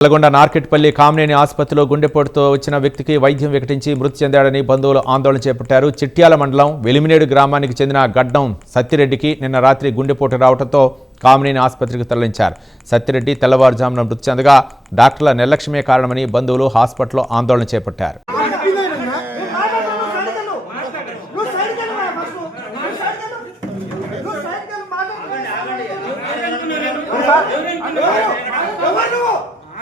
నల్గొండ నార్కెట్పల్లి కామినేని ఆసుపత్రిలో గుండెపోటుతో వచ్చిన వ్యక్తికి వైద్యం వికటించి మృతి చెందాడని బంధువులు ఆందోళన చేపట్టారు చిట్యాల మండలం వెలిమినేడు గ్రామానికి చెందిన గడ్డం సత్తిరెడ్డికి నిన్న రాత్రి గుండెపోటు రావడంతో కామినేని ఆసుపత్రికి తరలించారు సత్తిరెడ్డి తెల్లవారుజామున మృతి చెందగా డాక్టర్ల నిర్లక్ష్యమే కారణమని బంధువులు హాస్పిటల్లో ఆందోళన చేపట్టారు ఎవరు నువ్వు?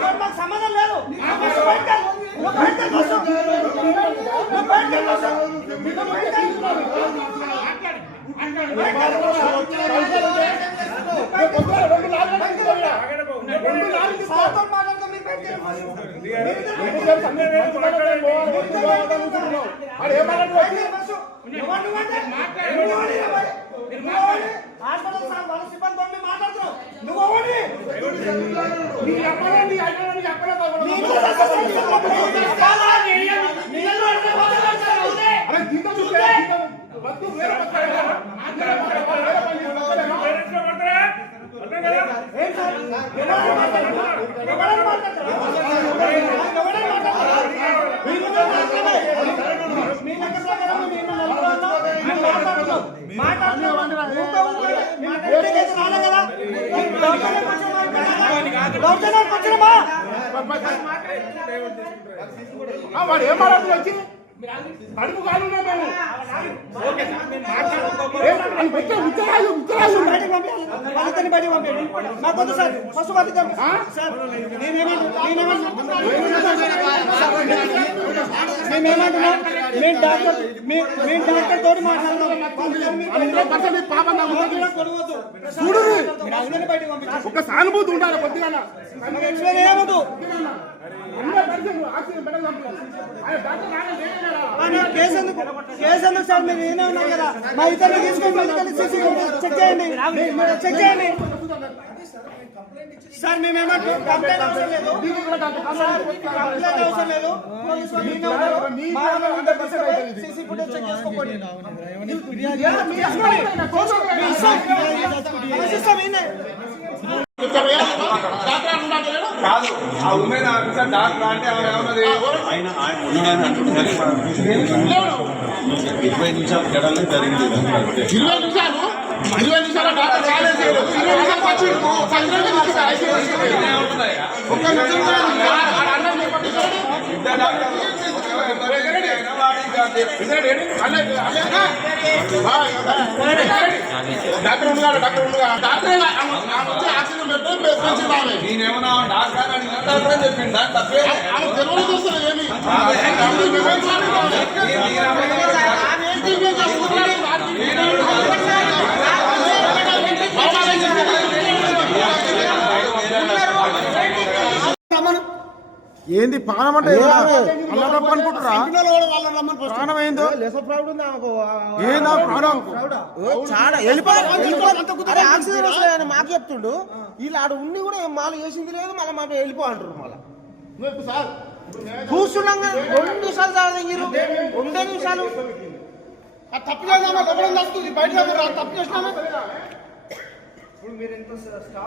మీకు సంబంధం లేదు. మాట్లాడుతున్నాం. మాట్లాడుతున్నాం. కదా? వాడు ఏం మాట్లాడుతూ వచ్చి కడుపు కాదు మేము అని పెట్టే ఉత్తరాలు ఉత్తరాలు బయటకు పంపించాలి. వాళ్ళిద్దరిని బయటకు పంపించండి. నాకు వద్దు సార్. ఫస్ట్ వాళ్ళిద్దరిని. సార్, నేనేమంటున్నా? నేనేమంటున్నా? మేము డాక్టర్ మేము డాక్టర్ తోటి. ఒక సానుభూతి ఉండాలి కొద్దిగా మాకు ఎక్స్ప్లెయిన్ చేయవద్దు. హండ్రెడ్ పర్సెంట్ ఆక్సిజన్ పెట్టాలి ఆయన డాక్టర్ రాలేదు ఏమీ కానీ కేసు ఎందుకు కేసు ఎందుకు సార్ మీరు ఏనే ఉన్నారు కదా మా ఇద్దరిని తీసుకొని సీసీ చెక్ చేయండి చెక్ చేయండి సార్ మేము ఏమంటాం కంప్లైంట్ అవసరం లేదు కంప్లైంట్ అవసరం సీసీ ఫుటేజ్ చెక్ చేసుకోండి ఇష్టం. కాదు ఆ ఉమెన్ ఆఫీసర్ డాక్టర్ అంటే ఆమె ఏమన్నది ఆయన ఆయన ఉన్నాడని అంటున్నారు ఇరవై నిమిషాల గడలే జరిగింది. ఇరవై నిమిషాలు ఇరవై నిమిషాలు డాక్టర్ రాలేదు ఇరవై నిమిషాలు వచ్చి. ఒక్క డాక్టర్ ఉండగా డాక్టర్ ఉండగా డాక్టర్ నేనేమన్నా డాక్టర్ అని చెప్పిండు దాని తప్పే చూస్తుంది ఏమి ఆమె వివరించాలి కావాలి. ఆమె ఏం టీవీ చేస్తున్నారు? ఏంది ప్రాణం అంటే ప్రాణం ఏందో? ఏందా ఆక్సిజన్ వస్తాయని మాకు చెప్తుండు. వీళ్ళు ఆడ ఉండి కూడా ఏం మాలు చేసింది లేదు మళ్ళీ మాకు వెళ్ళిపో అంటారు మళ్ళీ. కూర్చున్నాం రెండు నిమిషాలు తాగదగిరు రెండే నిమిషాలు. ఆ తప్పు బయట తప్పు చేసినామా ఇప్పుడు మీరు ఎంత స్టాఫ్